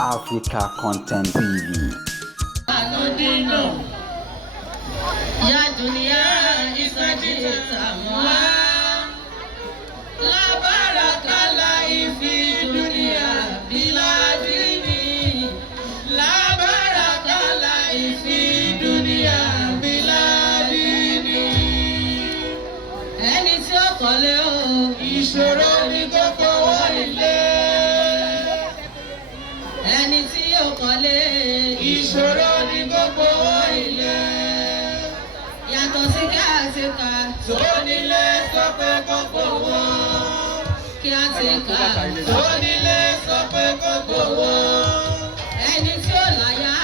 Africa Content TV. Ya dunia isajita tamwa la baraka la ifi dunia bila dini la baraka la ifi dunia bila dini ẹni tí ó kọ́lé o ìṣòro ni kókó wọlé ẹni tí ó kọ́lé ìṣòro ni kókó wọlé yàtọ̀ sí kí a ti kà tó nílé sọ pé kókó wọ́n kí a ti kà tó nílé sọ pé kókó wọ́n ẹni tí ó láyà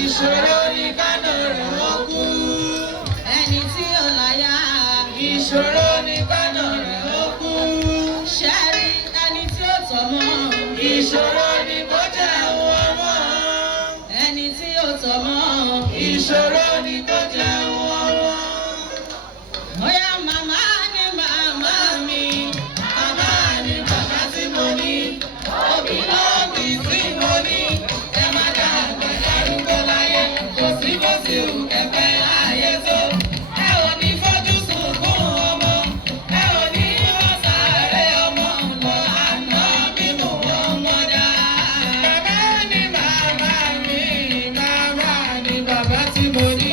ìṣòro ní kánò rẹ̀ wọ́n kú ẹni tí ó láyà ìṣòro ní kánò rẹ̀ wọ́n kú ṣẹ́rí ẹni tí ó tọ̀ mọ́ ìṣòro ní kó jẹ́ wọ́n mọ́ ẹni tí ó tọ̀ mọ́ ìṣòro ní kó jẹ́ wọ́n mọ́. Oya màmá ni màmá mi, bàbá ni bàbá tí mo ní, òbí lóbi tí mo ní, ẹ má dàgbà darúgbó láyé, kò sí bó ti wù kẹ̀kẹ́ ayé tó. Ẹ ò ní fojú sunkún ọmọ, ẹ ò ní wọ́n sáré ọmọ lọ àná bínú ọmọ dá. Bàbá ni màmá mi, màmá ni bàbá tí mo ní.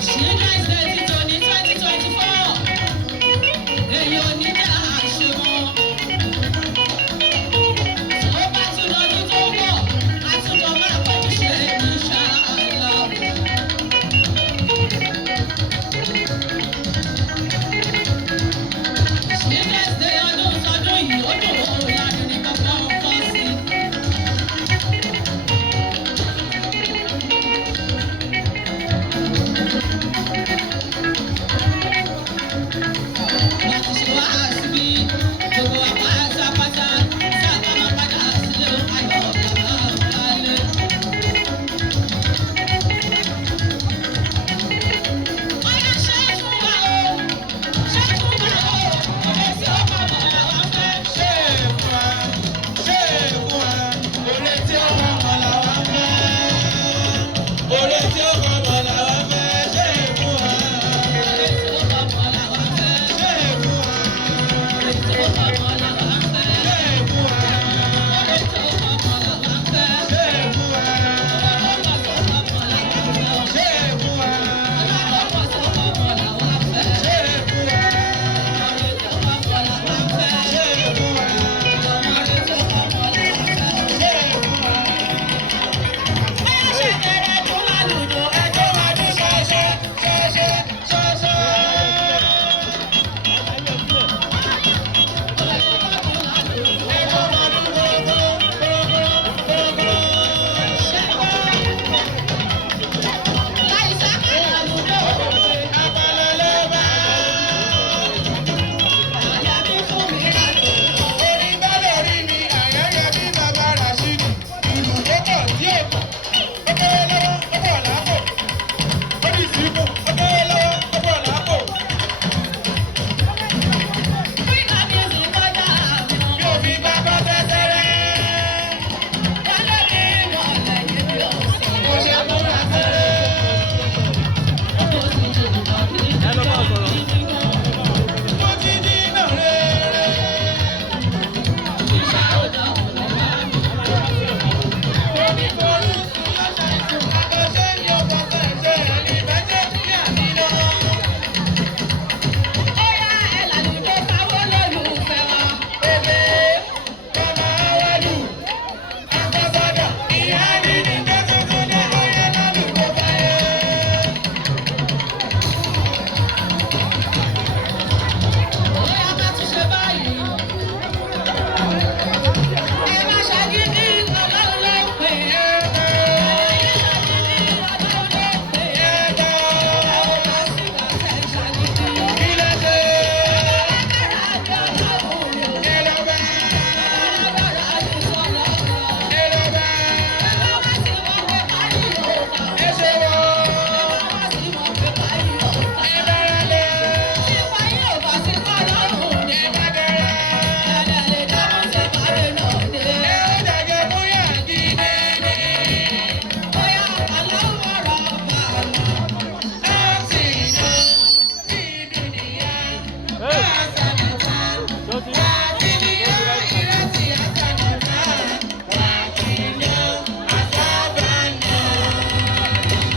Children's Day